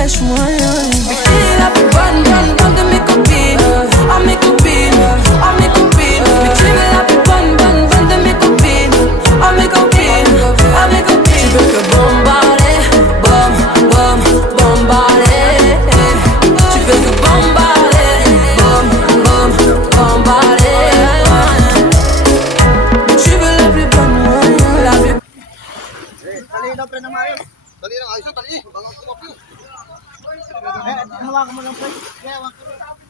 wesh moi. Mais qui est la plus bonne de mes copines? À mes copines, à mes copines. Mais tu veux la plus bonne de mes copines? À mes copines, à mes copines. Tu veux que bombarder, bombarder. Tu veux que bombarder, bombarder. Mais tu veux la plus bonne, la plus. Dali daw pre na maayos. Dali lang, ayos na, dali. Bangang kumapyo. Hawakan mo lang pre. Hawakan mo.